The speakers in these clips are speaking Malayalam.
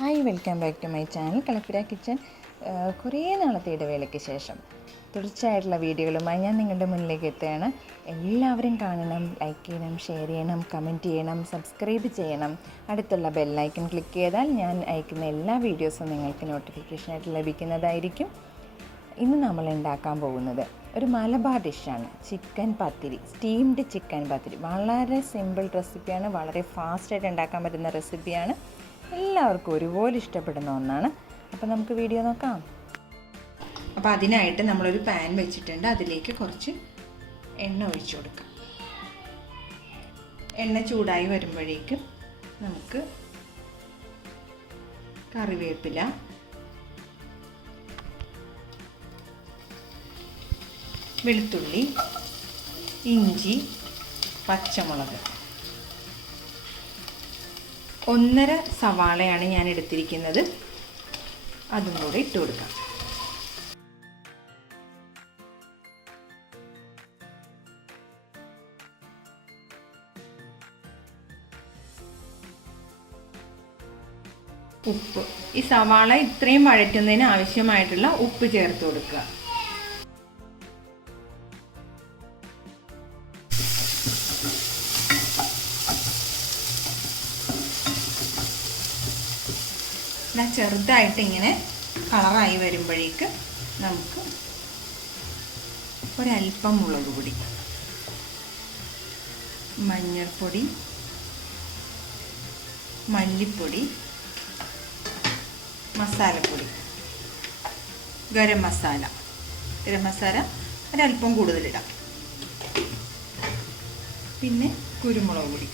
Hi, welcome back to my channel Kalappira kitchen. കുറേ നാളത്തെ ഇടവേളയ്ക്ക് ശേഷം തുടർച്ചയായിട്ടുള്ള വീഡിയോകളുമായി ഞാൻ നിങ്ങളുടെ മുന്നിലേക്ക് എത്തുകയാണ്. എല്ലാവരും കാണണം, ലൈക്ക് ചെയ്യണം, ഷെയർ ചെയ്യണം, കമൻറ്റ് ചെയ്യണം, സബ്സ്ക്രൈബ് ചെയ്യണം. അടുത്തുള്ള ബെല്ലൈക്കൺ ക്ലിക്ക് ചെയ്താൽ ഞാൻ അയക്കുന്ന എല്ലാ വീഡിയോസും നിങ്ങൾക്ക് നോട്ടിഫിക്കേഷനായിട്ട് ലഭിക്കുന്നതായിരിക്കും. ഇന്ന് നമ്മൾ ഉണ്ടാക്കാൻ പോകുന്നത് ഒരു മലബാർ ഡിഷാണ്, ചിക്കൻ പത്തിരി, സ്റ്റീംഡ് ചിക്കൻ പത്തിരി. വളരെ സിമ്പിൾ റെസിപ്പിയാണ്, വളരെ ഫാസ്റ്റായിട്ട് ഉണ്ടാക്കാൻ പറ്റുന്ന റെസിപ്പിയാണ്. എല്ലാവർക്കും ഒരുപോലെ ഇഷ്ടപ്പെടുന്ന ഒന്നാണ്. അപ്പോൾ നമുക്ക് വീഡിയോ നോക്കാം. അപ്പോൾ അതിനായിട്ട് നമ്മളൊരു പാൻ വെച്ചിട്ടുണ്ട്. അതിലേക്ക് കുറച്ച് എണ്ണ ഒഴിച്ചു കൊടുക്കാം. എണ്ണ ചൂടായി വരുമ്പോഴേക്കും നമുക്ക് കറിവേപ്പില, വെളുത്തുള്ളി, ഇഞ്ചി, പച്ചമുളക്, 1.5 സവാളയാണ് ഞാൻ എടുത്തിരിക്കുന്നത്, അതും കൂടെ ഇട്ട് കൊടുക്കാം. ഉപ്പ്, ഈ സവാള ഇത്രയും വഴറ്റുന്നതിന് ആവശ്യമായിട്ടുള്ള ഉപ്പ് ചേർത്ത് കൊടുക്കുക. ചെറുതായിട്ട് ഇങ്ങനെ കളറായി വരുമ്പോഴേക്ക് നമുക്ക് ഒരല്പം മുളക് പൊടി, മഞ്ഞൾപ്പൊടി, മല്ലിപ്പൊടി, മസാലപ്പൊടി, ഗരം മസാല ഒരല്പം കൂടുതലിടാം. പിന്നെ കുരുമുളക് പൊടി.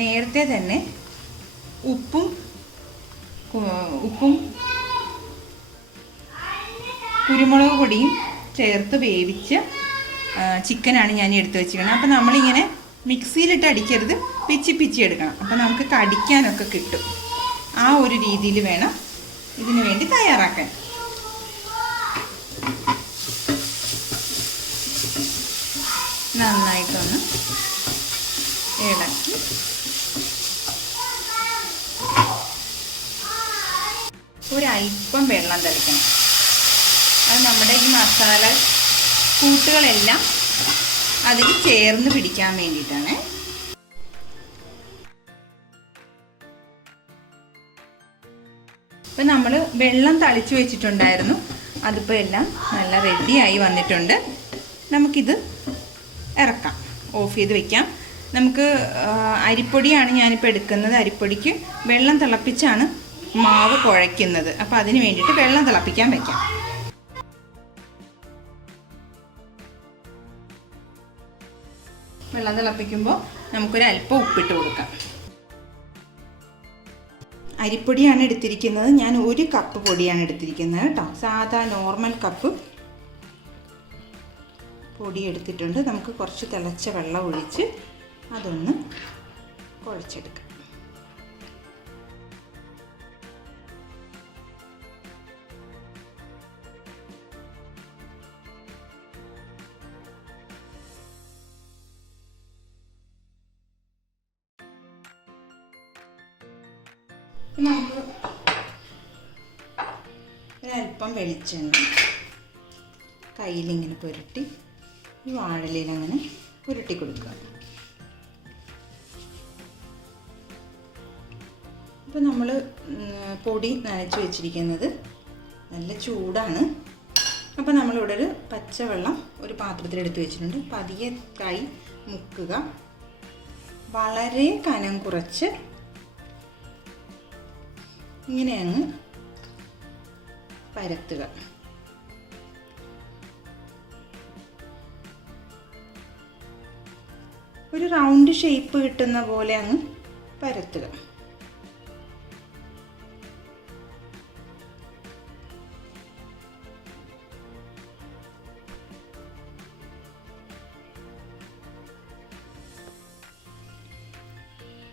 നേരത്തെ തന്നെ ഉപ്പും കുരുമുളക് പൊടിയും ചേർത്ത് വേവിച്ച ചിക്കനാണ് ഞാൻ എടുത്ത് വെച്ചിരിക്കുന്നത്. അപ്പോൾ നമ്മളിങ്ങനെ മിക്സിയിലിട്ട് അടിക്കരുത്, പിച്ചി എടുക്കണം. അപ്പോൾ നമുക്ക് കടിക്കാനൊക്കെ കിട്ടും. ആ ഒരു രീതിയിൽ വേണം ഇതിനു വേണ്ടി തയ്യാറാക്കാൻ. നന്നായിട്ടൊന്ന് ഇളക്കി ഒരല്പം വെള്ളം തളിക്കണം. അത് നമ്മുടെ ഈ മസാല കൂട്ടുകളെല്ലാം അതിൽ ചേർന്ന് പിടിക്കാൻ വേണ്ടിയിട്ടാണ്. ഇപ്പം നമ്മൾ വെള്ളം തളിച്ച് വെച്ചിട്ടുണ്ടായിരുന്നു, അതിപ്പോൾ എല്ലാം നല്ല റെഡിയായി വന്നിട്ടുണ്ട്. നമുക്കിത് ഇറക്കാം, ഓഫ് ചെയ്ത് വയ്ക്കാം. നമുക്ക് അരിപ്പൊടിയാണ് ഞാനിപ്പോൾ എടുക്കുന്നത്. അരിപ്പൊടിക്ക് വെള്ളം തിളപ്പിച്ചാണ് മാവ് കുഴയ്ക്കുന്നത്. അപ്പോൾ അതിന് വേണ്ടിയിട്ട് വെള്ളം തിളപ്പിക്കാൻ വയ്ക്കാം. വെള്ളം തിളപ്പിക്കുമ്പോൾ നമുക്കൊരല്പം ഉപ്പിട്ട് കൊടുക്കാം. അരിപ്പൊടിയാണ് എടുത്തിരിക്കുന്നത്. ഞാൻ 1 കപ്പ് പൊടിയാണ് എടുത്തിരിക്കുന്നത് കേട്ടോ. സാധാ നോർമൽ കപ്പ് പൊടി എടുത്തിട്ടുണ്ട്. നമുക്ക് കുറച്ച് തിളച്ച വെള്ളം ഒഴിച്ച് അതൊന്ന് കുഴച്ചെടുക്കാം. നമുക്ക് ഒരല്പം വെളിച്ചെണ്ണ കയ്യിലിങ്ങനെ പുരട്ടി ഈ വാഴയിലങ്ങനെ പുരട്ടി കൊടുക്കുക. അപ്പോൾ നമ്മൾ പൊടി നനച്ച് വെച്ചിരിക്കുന്നത് നല്ല ചൂടാണ്. അപ്പോൾ നമ്മളിവിടെ ഒരു പച്ചവെള്ളം ഒരു പാത്രത്തിലെടുത്ത് വെച്ചിട്ടുണ്ട്. പതിയെ കൈ മുക്കുക, വളരെ കനം കുറച്ച് ഇങ്ങനെ അങ്ങ് പരത്തുക. ഒരു റൗണ്ട് ഷേപ്പ് കിട്ടുന്ന പോലെ അങ്ങ് പരത്തുക.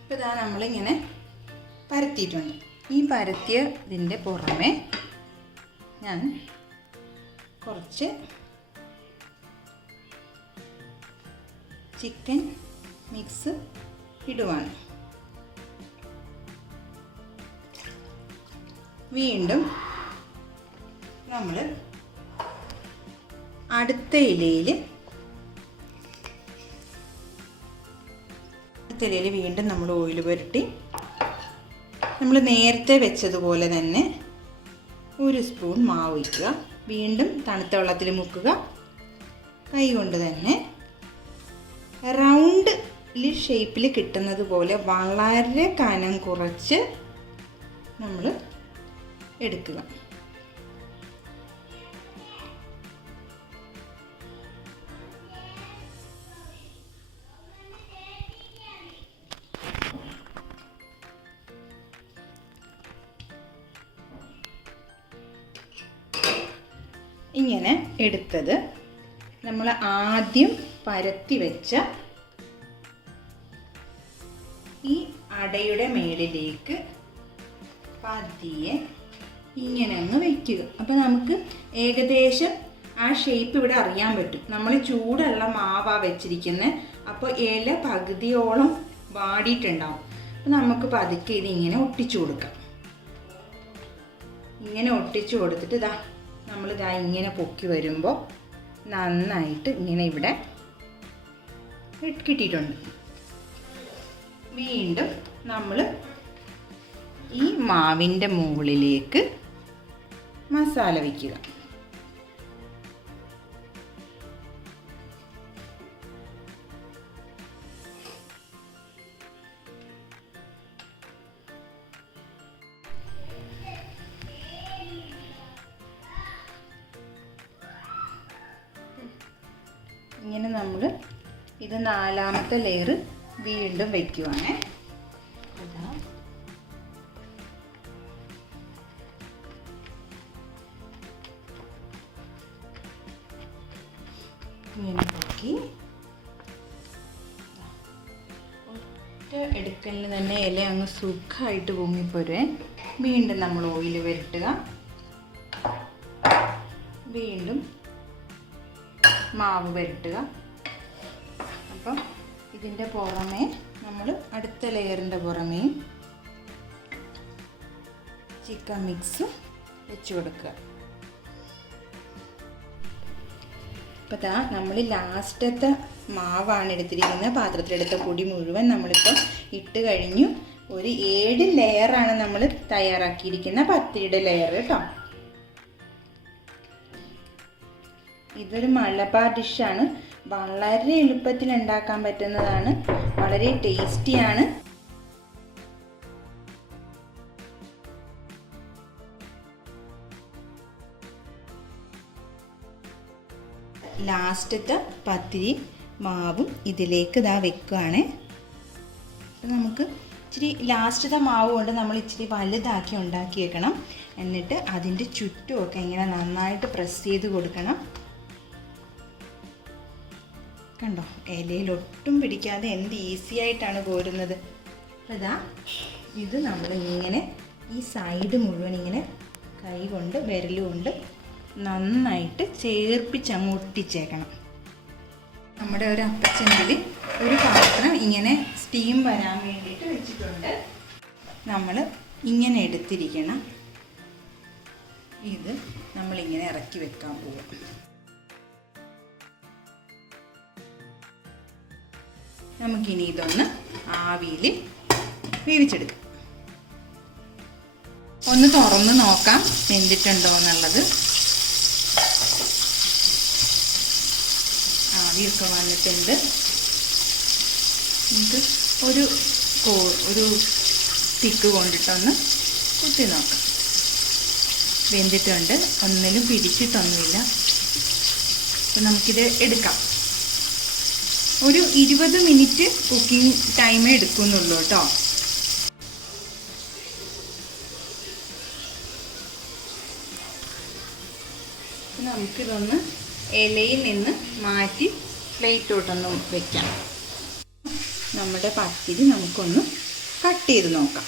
ഇപ്പോൾ ഇതാ നമ്മളിങ്ങനെ പരത്തിയിട്ടുണ്ട്. ഈ പരത്തിയതിൻ്റെ പുറമെ ഞാൻ കുറച്ച് ചിക്കൻ മിക്സ് ഇടുവാണ്. വീണ്ടും നമ്മൾ അടുത്ത ഇലയിൽ വീണ്ടും നമ്മൾ ഓയിൽ പുരട്ടി നമ്മൾ നേരത്തെ വെച്ചതുപോലെ തന്നെ 1 സ്പൂൺ മാവ് വയ്ക്കുക. വീണ്ടും തണുത്ത വെള്ളത്തിൽ മുക്കുക. കൈ കൊണ്ട് തന്നെ റൗണ്ട് ഷേപ്പിൽ കിട്ടുന്നത് പോലെ വളരെ കനം കുറച്ച് നമ്മൾ എടുക്കുക. ഇങ്ങനെ എടുത്തത് നമ്മൾ ആദ്യം പരത്തി വെച്ച ഈ അടയുടെ മേളിലേക്ക് പതിയെ ഇങ്ങനെ അങ്ങ് വയ്ക്കുക. അപ്പോൾ നമുക്ക് ഏകദേശം ആ ഷേപ്പ് ഇവിടെ അറിയാൻ പറ്റും. നമ്മൾ ചൂടുള്ള മാവാ വെച്ചിരിക്കുന്നത്. അപ്പോൾ ഇല പകുതിയോളം വാടിയിട്ടുണ്ടാവും. അപ്പോൾ നമുക്ക് പതുക്കെ ഇതിങ്ങനെ ഒട്ടിച്ചു കൊടുക്കാം. ഇങ്ങനെ ഒട്ടിച്ചു കൊടുത്തിട്ട് ഇതാ നമ്മളിതാ ഇങ്ങനെ പൊക്കി വരുമ്പോൾ നന്നായിട്ട് ഇങ്ങനെ ഇവിടെ കിട്ടിയിട്ടുണ്ട്. വീണ്ടും നമ്മൾ ഈ മാവിൻ്റെ മുകളിലേക്ക് മസാല വയ്ക്കുക. ഇങ്ങനെ നമ്മൾ ഇത് 4ാമത്തെ ലെയർ വീണ്ടും വയ്ക്കുവാണ്. ഇങ്ങനെ പൊക്കി ഒറ്റ എടുക്കലിന് തന്നെ ഇല അങ്ങ് സുഖമായിട്ട് പൊങ്ങിപ്പോരുവേ. വീണ്ടും നമ്മൾ ഓയിൽ പുരട്ടുക. വീണ്ടും മാവ് പുരട്ടുക. അപ്പം ഇതിൻ്റെ പുറമേ നമ്മൾ അടുത്ത ലെയറിൻ്റെ പുറമേ ചിക്കൻ മിക്സ് വെച്ച് കൊടുക്കുക. അപ്പോൾ ഇതാ നമ്മൾ ലാസ്റ്റത്തെ മാവാണ് എടുത്തിരിക്കുന്നത്. പാത്രത്തിലെടുത്ത പൊടി മുഴുവൻ നമ്മളിപ്പോൾ ഇട്ട് കഴിഞ്ഞു. ഒരു 7 ലെയറാണ് നമ്മൾ തയ്യാറാക്കിയിരിക്കുന്ന പത്തിരിയുടെ ലെയർ കേട്ടോ. ഇതൊരു മലബാർ ഡിഷാണ്. വളരെ എളുപ്പത്തിൽ ഉണ്ടാക്കാൻ പറ്റുന്നതാണ്. വളരെ ടേസ്റ്റിയാണ്. ലാസ്റ്റത്തെ പത്തിരി മാവും ഇതിലേക്ക് ഇതാ വെക്കുകയാണ്. നമുക്ക് ഇച്ചിരി ലാസ്റ്റത്തെ മാവ് കൊണ്ട് നമ്മൾ ഇച്ചിരി വലുതാക്കി ഉണ്ടാക്കി വെക്കണം. എന്നിട്ട് അതിൻ്റെ ചുറ്റുമൊക്കെ ഇങ്ങനെ നന്നായിട്ട് പ്രസ് ചെയ്ത് കൊടുക്കണം. കണ്ടോ, ഇലയിൽ ഒട്ടും പിടിക്കാതെ എന്ത് ഈസി ആയിട്ടാണ് കോരുന്നത്. അപ്പോൾ ഇതാ ഇത് നമ്മളിങ്ങനെ ഈ സൈഡ് മുഴുവൻ ഇങ്ങനെ കൈ കൊണ്ട് വിരലുകൊണ്ട് നന്നായിട്ട് ചേർപ്പിച്ചങ്ങ് ഒട്ടിച്ചേക്കണം. നമ്മുടെ ഒരു അപ്പച്ചണ്ടിൽ ഒരു പാത്രം ഇങ്ങനെ സ്റ്റീം വരാൻ വേണ്ടിയിട്ട് വെച്ചിട്ടുണ്ട്. നമ്മൾ ഇങ്ങനെ എടുത്തിരിക്കണം. ഇത് നമ്മളിങ്ങനെ ഇറക്കി വെക്കാൻ പോകും. നമുക്കിനി ഇതൊന്ന് ആവിയിൽ വേവിച്ചെടുക്കാം. ഒന്ന് തുറന്ന് നോക്കാം വെന്തിട്ടുണ്ടോ എന്നുള്ളത്. ആവിയൊക്കെ വന്നിട്ടുണ്ട്. നമുക്ക് ഒരു സ്റ്റിക്ക് കൊണ്ടിട്ടൊന്ന് കുത്തി നോക്കാം. വെന്തിട്ടുണ്ട്, ഒന്നിലും പിടിച്ചിട്ടൊന്നുമില്ല. അപ്പം നമുക്കിത് എടുക്കാം. ഒരു 20 മിനിറ്റ് കുക്കിംഗ് ടൈമേ എടുക്കുന്നുള്ളൂ കേട്ടോ. നമുക്കിതൊന്ന് ഇലയിൽ നിന്ന് മാറ്റി പ്ലേറ്റോട്ടൊന്ന് വെക്കാം. നമ്മുടെ പത്തിരി നമുക്കൊന്ന് കട്ട് ചെയ്ത് നോക്കാം.